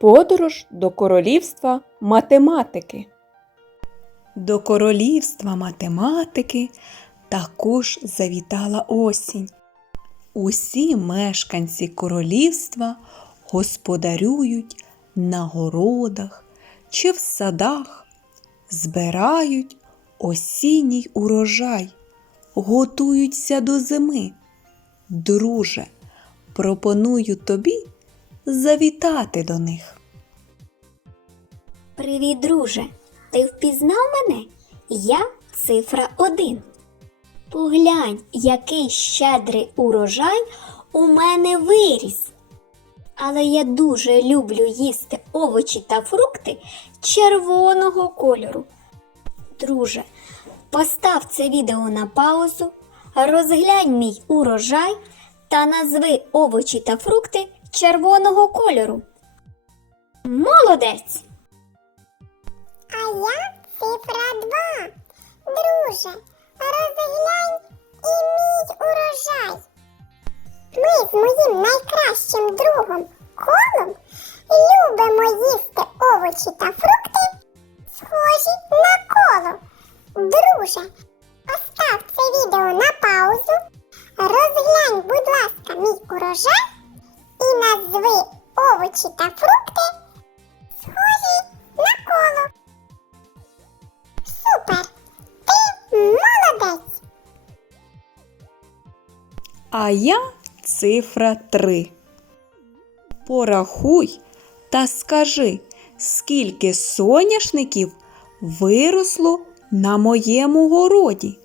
Подорож до королівства математики. До королівства математики також завітала осінь. Усі мешканці королівства господарюють на городах чи в садах, збирають осінній урожай, готуються до зими. Друже, пропоную тобі завітати до них. Привіт, друже. Ти впізнав мене? Я цифра один. Поглянь, який щедрий урожай у мене виріс. Але я дуже люблю їсти овочі та фрукти червоного кольору. Друже, постав це відео на паузу, розглянь мій урожай та назви овочі та фрукти червоного кольору. Молодець! А я цифра два. Друже, розглянь і мій урожай. Ми з моїм найкращим другом колом любимо їсти овочі та фрукти, схожі на коло. Друже, постав це відео на паузу, розглянь, будь ласка, мій урожай назви овочі та фрукти, схожі на коло. Супер! Ти молодець! А я цифра 3. Порахуй та скажи, скільки соняшників виросло на моєму городі.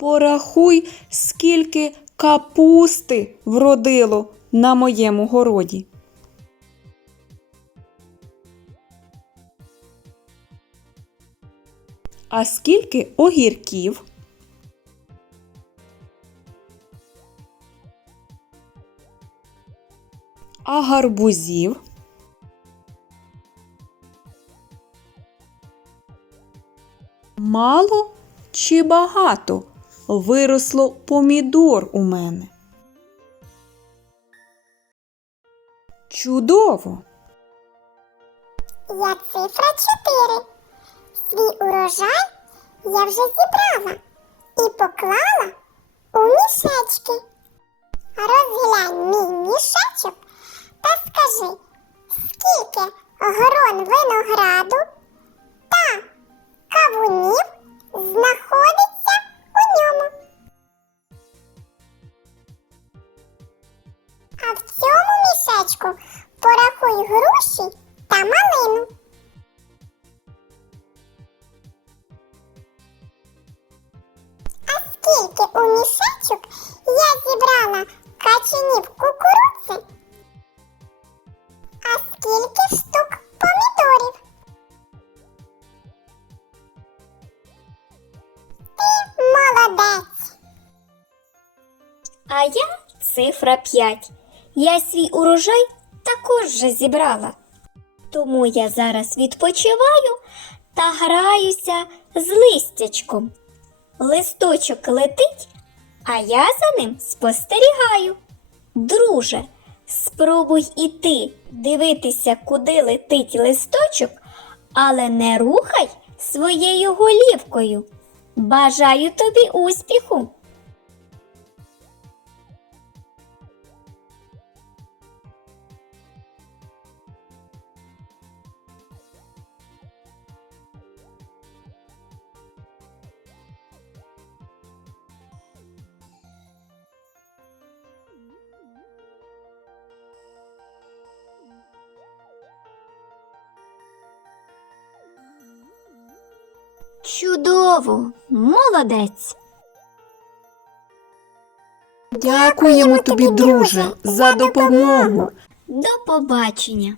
Порахуй, скільки капусти вродило на моєму городі. А скільки огірків? А гарбузів? Мало чи багато виросло помідор у мене? Чудово! Я цифра 4. Свій урожай я вже зібрала і поклала А в цьому мішечку порахуй груші та малину. А скільки у мішечок я зібрала качанів кукурудзи? А скільки штук помідорів? Ти молодець. А я цифра 5. Я свій урожай також вже зібрала. Тому я зараз відпочиваю та граюся з листячком. Листочок летить, а я за ним спостерігаю. Друже, спробуй іти дивитися, куди летить листочок, але не рухай своєю голівкою. Бажаю тобі успіху! Чудово! Молодець! Дякуємо тобі, друже, за допомогу. До побачення!